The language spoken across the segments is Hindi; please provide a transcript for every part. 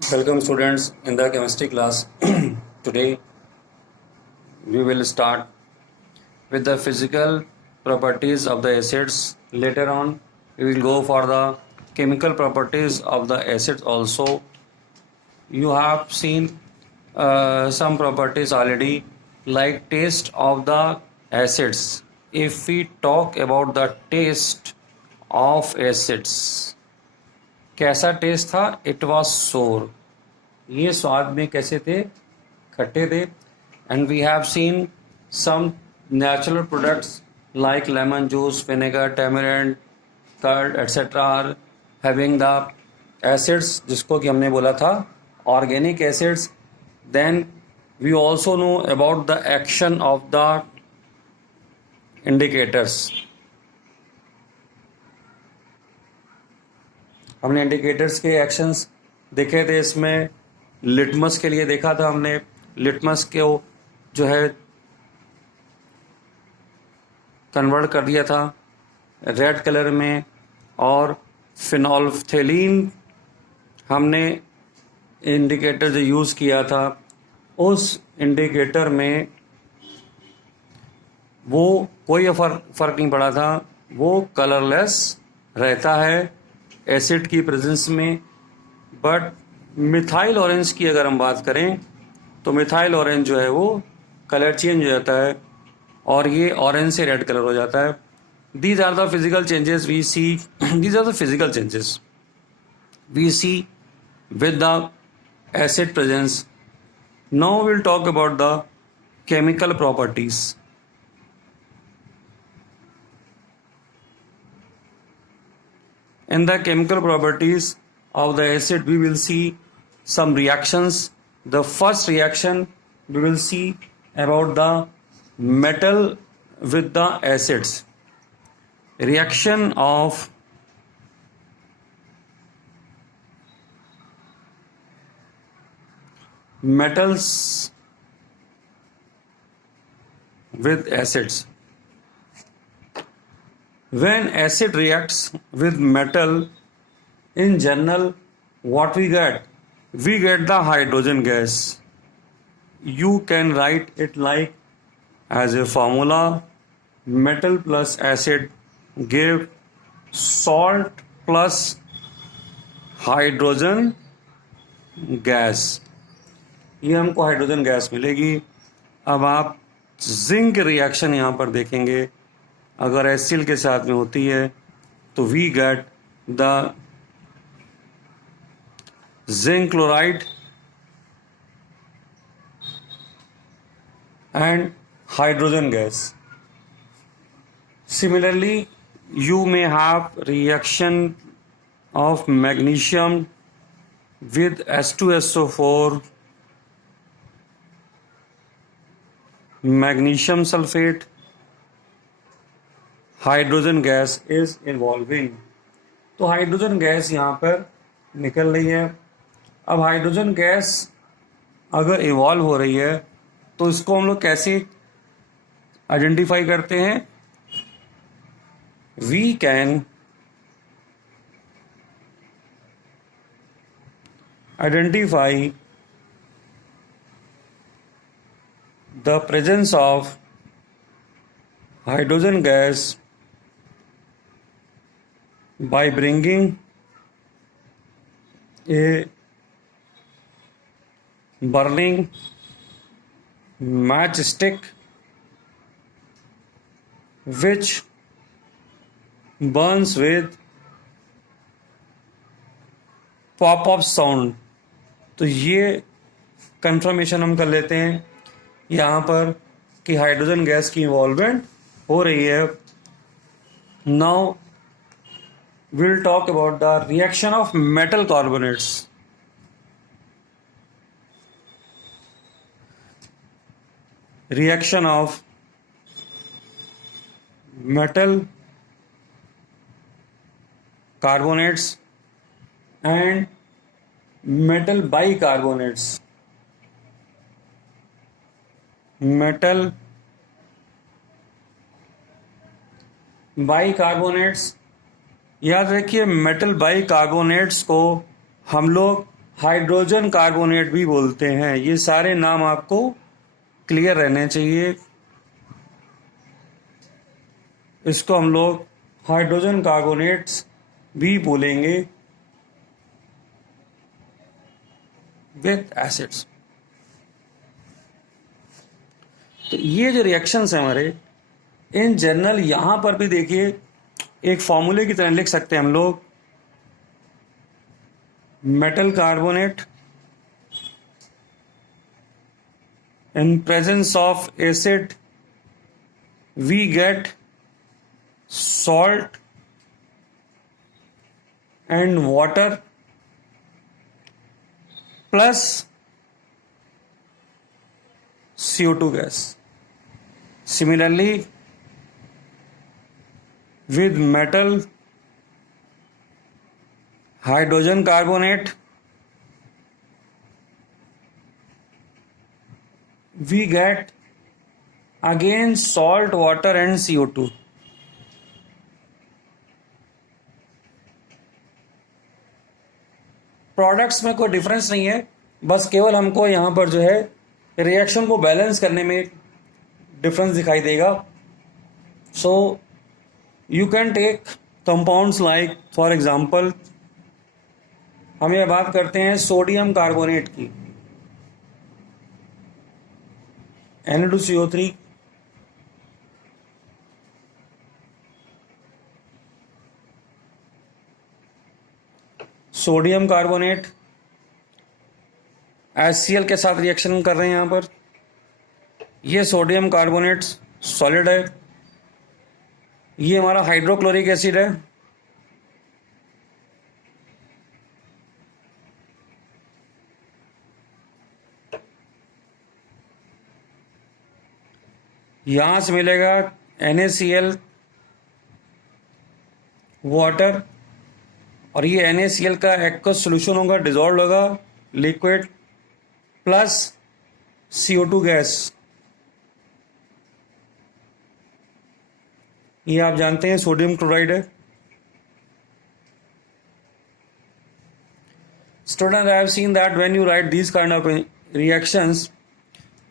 Welcome students in the chemistry class. Today we will start with the physical properties of the acids. Later on we will go for the chemical properties of the acids also. You have seen some properties already like taste of the acids. If we talk about the taste of acids, कैसा टेस्ट था? It was sour. ये स्वाद में कैसे थे? खट्टे थे. And we have seen some natural products like lemon juice, vinegar, tamarind, curd etcetera are having the acids, जिसको कि हमने बोला था organic acids. Then we also know about the action of the indicators. हमने इंडिकेटर्स के एक्शंस देखे थे. इसमें लिटमस के लिए देखा था हमने. लिटमस को जो है कन्वर्ट कर दिया था रेड कलर में. और फिनोल्फथेलीन हमने इंडिकेटर जो यूज़ किया था, उस इंडिकेटर में वो कोई फ़र्क नहीं पड़ा था. वो कलरलेस रहता है एसिड की प्रेजेंस में. बट मिथाइल ऑरेंज की अगर हम बात करें तो मिथाइल ऑरेंज जो है वो कलर चेंज हो जाता है और ये ऑरेंज से रेड कलर हो जाता है. These are the physical changes we see. These are the physical changes we see with the acid presence. Now will talk about the chemical properties. In the chemical properties of the acid, we will see some reactions. The first reaction we will see about the metal with the acids. Reaction of metals with acids. When acid reacts with metal, in general, what we get? We get the hydrogen gas. You can write it like as a formula: metal plus acid give salt plus hydrogen gas. ये हमको हाइड्रोजन गैस मिलेगी. अब आप जिंक रिएक्शन यहाँ पर देखेंगे. अगर एसिड के साथ में होती है तो we get the zinc chloride and hydrogen gas. Similarly you may have reaction of magnesium with H2SO4, magnesium sulfate. Hydrogen gas is involving. तो हाइड्रोजन गैस यहाँ पर निकल रही है. अब हाइड्रोजन गैस अगर इवॉल्व हो रही है तो इसको हम लोग कैसे आइडेंटिफाई करते हैं? We can identify the presence of hydrogen gas by bringing a burning matchstick which burns with pop-up sound. तो ये कंफर्मेशन हम कर लेते हैं यहाँ पर कि हाइड्रोजन गैस की इन्वॉल्वमेंट हो रही है. Now we'll talk about the reaction of metal carbonates. Reaction of metal carbonates and metal bicarbonates. Metal bicarbonates, याद रखिए मेटल बाइकार्बोनेट्स को हम लोग हाइड्रोजन कार्बोनेट भी बोलते हैं। ये सारे नाम आपको क्लियर रहने चाहिए। इसको हम लोग हाइड्रोजन कार्बोनेट्स भी बोलेंगे विथ एसिड्स। तो ये जो रिएक्शंस हैं हमारे, इन जनरल यहां पर भी देखिए एक फॉर्मूले की तरह लिख सकते हैं हम लोग, metal carbonate in presence of acid we get salt and water plus CO2 gas. Similarly, with metal hydrogen carbonate, we get again salt, water and CO2. Products में कोई डिफरेंस नहीं है, बस केवल हमको यहाँ पर जो है रिएक्शन को बैलेंस करने में डिफरेंस दिखाई देगा। So you can take compounds like, for example हम ये बात करते हैं सोडियम कार्बोनेट की, Na2CO3, सोडियम कार्बोनेट HCl के साथ रिएक्शन कर रहे हैं। यहाँ पर ये सोडियम कार्बोनेट सॉलिड है, ये हमारा हाइड्रोक्लोरिक एसिड है, यहां से मिलेगा NaCl वाटर, और ये NaCl का एक्वस सोल्यूशन होगा, डिजॉल्व होगा लिक्विड, प्लस CO2 गैस। ये आप जानते हैं सोडियम क्लोराइड है। Student, I have seen that when you right these kind of reactions,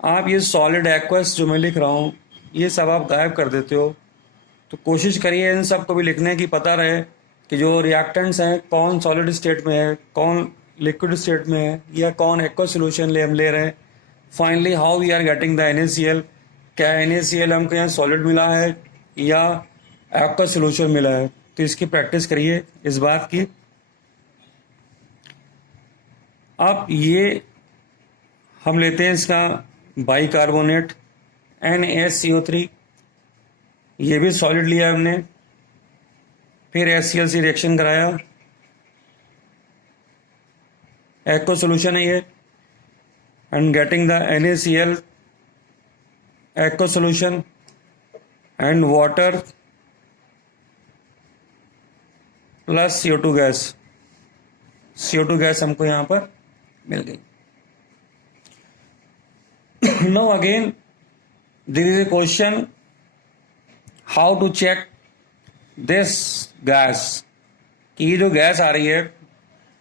आप ये सॉलिड एक्वस जो मैं लिख रहा हूँ ये सब आप गायब कर देते हो। तो कोशिश करिए इन सब को भी लिखने की, पता रहे कि जो रिएक्टेंट्स हैं कौन सॉलिड स्टेट में है, कौन लिक्विड स्टेट में है, या कौन एक्वस सोल्यूशन हम ले रहे हैं। Finally how we are getting the NaCl, क्या NaCl हमको यहाँ सॉलिड मिला है या एक्वस सोल्यूशन मिला है। तो इसकी प्रैक्टिस करिए इस बात की। अब ये हम लेते हैं इसका बाइकार्बोनेट NaCO3, ये भी सॉलिड लिया हमने, फिर HCl से रिएक्शन कराया, एक्वस सोल्यूशन है ये, and getting the NaCl aqueous solution and water plus CO2 gas. CO2 gas हमको यहाँ पर मिल गई। Now again there is a question, how to check this gas, कि ये जो गैस आ रही है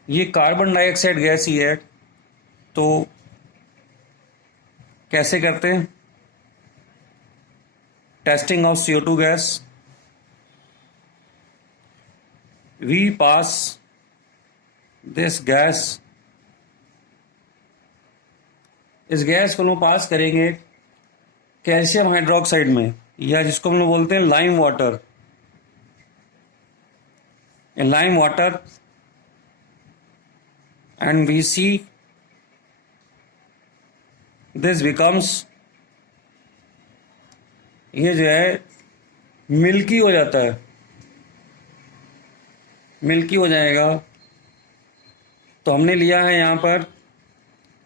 ये कार्बन डाइऑक्साइड गैस ही है, तो कैसे करते हैं testing of CO2 gas. We pass this gas, इस गैस को हम पास करेंगे कैल्शियम हाइड्रोक्साइड में, या जिसको हम लोग बोलते हैं lime water. in lime water and we see this becomes, ये जो है मिल्की हो जाता है, मिल्की हो जाएगा। तो हमने लिया है यहाँ पर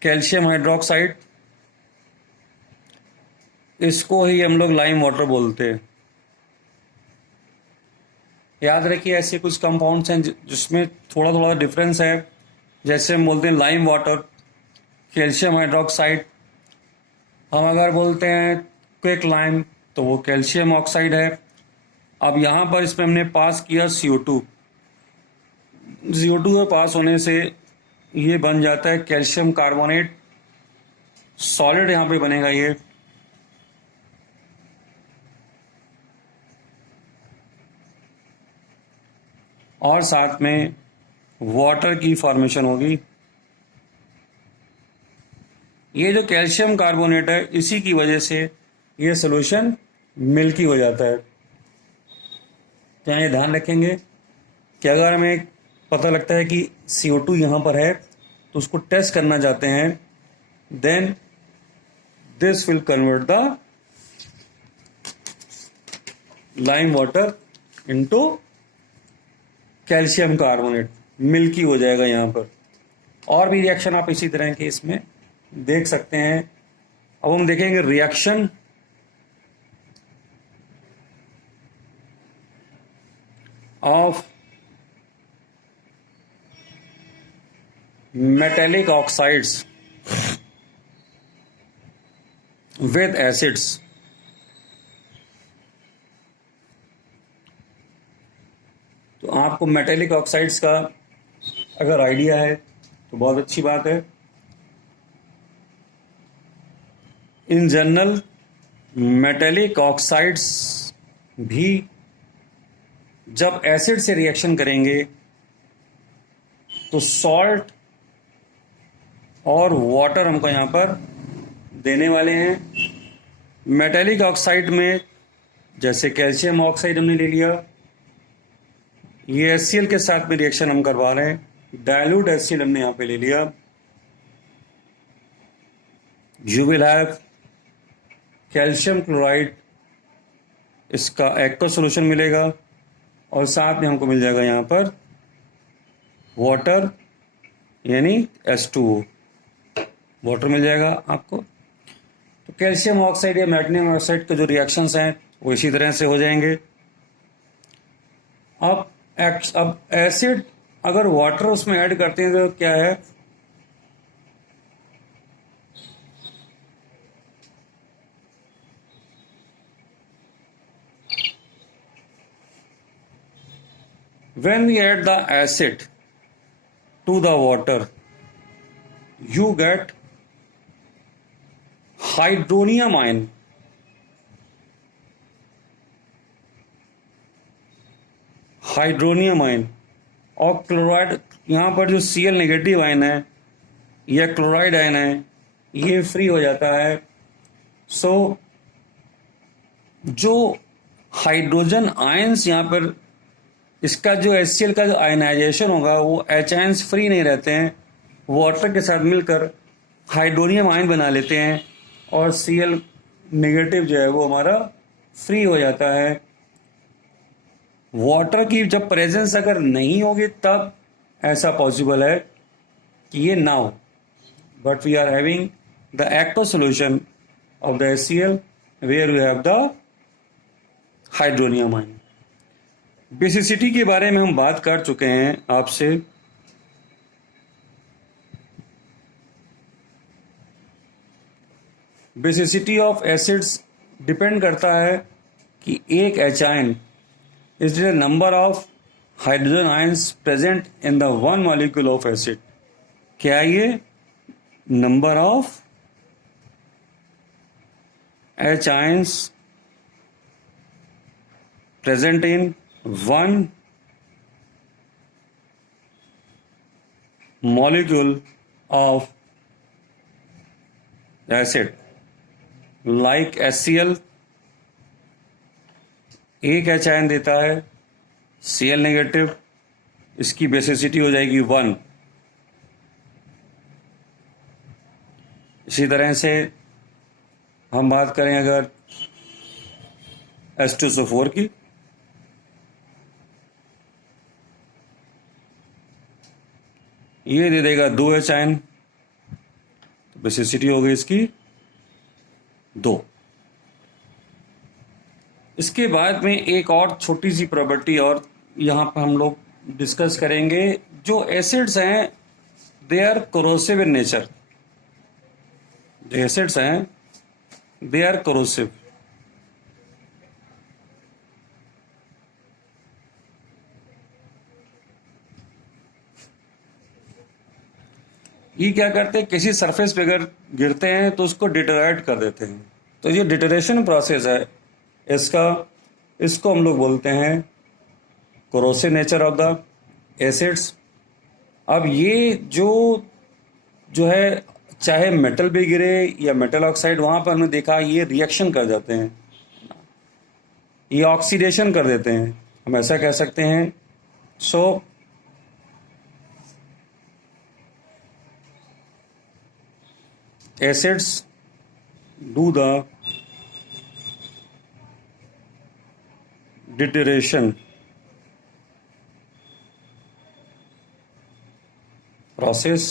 कैल्शियम हाइड्रोक्साइड, इसको ही हम लोग लाइम वाटर बोलते हैं। याद रखिए ऐसे कुछ कंपाउंड्स हैं जिसमें थोड़ा थोड़ा डिफरेंस है, जैसे हम बोलते हैं लाइम वाटर, कैल्शियम हाइड्रोक्साइड। हम अगर बोलते हैं क्विक लाइम तो वो कैल्शियम ऑक्साइड है। अब यहाँ पर इसमें हमने पास किया CO2 में पास होने से ये बन जाता है कैल्शियम कार्बोनेट, सॉलिड यहाँ पे बनेगा ये। और साथ में वाटर की फॉर्मेशन होगी। ये जो कैल्शियम कार्बोनेट है, इसी की वजह से ये सोल्यूशन मिल्की हो जाता है। तो यहाँ ये ध्यान रखेंगे कि अगर हमें पता लगता है कि CO2 यहाँ पर है तो उसको टेस्ट करना चाहते हैं, then this will convert the lime water into calcium carbonate, milky हो जाएगा यहाँ पर। और भी रिएक्शन आप इसी तरह के इसमें देख सकते हैं। अब हम देखेंगे reaction of metallic oxides with acids। तो आपको मेटेलिक ऑक्साइड्स का अगर आइडिया है तो बहुत अच्छी बात है। इन जनरल मेटेलिक ऑक्साइड्स भी जब एसिड से रिएक्शन करेंगे तो सॉल्ट और वाटर हमको यहाँ पर देने वाले हैं। मेटेलिक ऑक्साइड में जैसे कैल्शियम ऑक्साइड हमने ले लिया, ये HCl के साथ में रिएक्शन हम करवा रहे हैं। डाइल्यूट HCl हमने यहाँ पे ले लिया। You will have calcium chloride, इसका एक्वा सोल्यूशन मिलेगा और साथ में हमको मिल जाएगा यहाँ पर वाटर यानी H2O, वाटर मिल जाएगा आपको। तो कैल्शियम ऑक्साइड या मैग्नीशियम ऑक्साइड के जो रिएक्शंस हैं वो इसी तरह से हो जाएंगे। अब एसिड अगर वाटर उसमें ऐड करते हैं तो क्या है, when we add the acid to the water you get hydronium ion। Hydronium ion और क्लोराइड, यहाँ पर जो Cl नेगेटिव आयन है या क्लोराइड आयन है ये फ्री हो जाता है। सो जो हाइड्रोजन आयंस यहाँ पर, इसका जो HCl का जो आयनाइजेशन होगा वो H आयंस फ्री नहीं रहते हैं, वाटर के साथ मिलकर हाइड्रोनियम आयन बना लेते हैं और Cl नेगेटिव जो है वो हमारा फ्री हो जाता है। वाटर की जब प्रेजेंस अगर नहीं होगी तब ऐसा पॉसिबल है कि ये ना हो, but we are having the aqua solution of the HCl where we have the hydronium ion. Basicity के बारे में हम बात कर चुके हैं आपसे। बेसिसिटी ऑफ एसिड्स डिपेंड करता है कि एक H ion is the number of hydrogen ions present in the one molecule of acid. क्या ये number of H ions present in one molecule of acid like HCl, एक H आयन देता है Cl नेगेटिव, इसकी बेसिसिटी हो जाएगी 1। इसी तरह से हम बात करें अगर H2SO4 की, ये दे देगा 2 H आयन, तो बेसिसिटी हो गई इसकी 2। इसके बाद में एक और छोटी सी प्रॉपर्टी और यहाँ पर हम लोग डिस्कस करेंगे। जो एसिड्स हैं they are corrosive in nature. जो एसिड्स हैं दे आर कोरोसिव। ये क्या करते हैं, किसी सरफेस पे अगर गिरते हैं तो उसको डिटेराइट कर देते हैं। तो ये डिटेरेशन प्रोसेस है इसको हम लोग बोलते हैं corrosive nature of the acids. अब ये जो है, चाहे मेटल पे गिरे या मेटल ऑक्साइड, वहां पर हमने देखा ये रिएक्शन कर जाते हैं, ये ऑक्सीडेशन कर देते हैं, हम ऐसा कह सकते हैं। सो acids do the deterioration process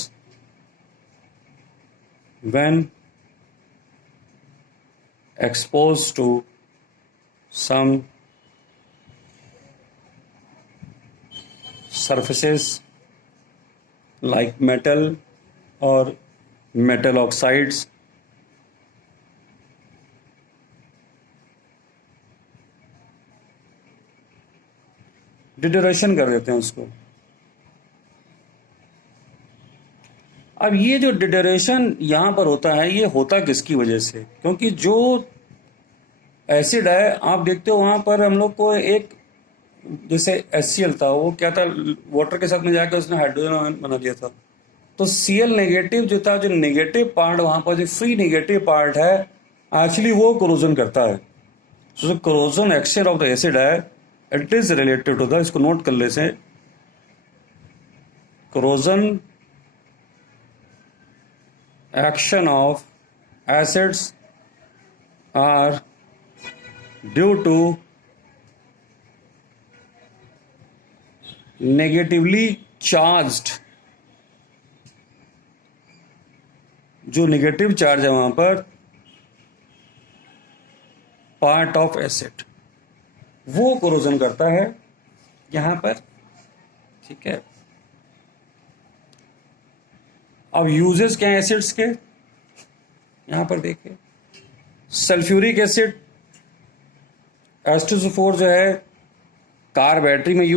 when exposed to some surfaces like metal or metal oxides, deterioration कर देते हैं उसको। अब ये जो डिटोरेशन यहाँ पर होता है, ये होता किसकी वजह से? क्योंकि जो एसिड है आप देखते हो वहाँ पर हम लोग को एक, जैसे HCl था, वो क्या था, वाटर के साथ में जाकर उसने हाइड्रोजन आयन बना दिया था। तो Cl नेगेटिव जो था, जो नेगेटिव पार्ट वहाँ पर, जो फ्री नेगेटिव पार्ट है, एक्चुअली वो कोरोजन करता है। सो जो corrosion action of the acid है, it is related to the, इसको नोट कर ले से, corrosion action of acids are due to negatively charged, जो नेगेटिव चार्ज है वहां पर, पार्ट ऑफ एसिड, वो कोरोजन करता है यहां पर। ठीक है, अब यूजेस क्या है एसिड्स के, यहां पर देखिए, सल्फ्यूरिक एसिड H2SO4 जो है कार बैटरी में यूज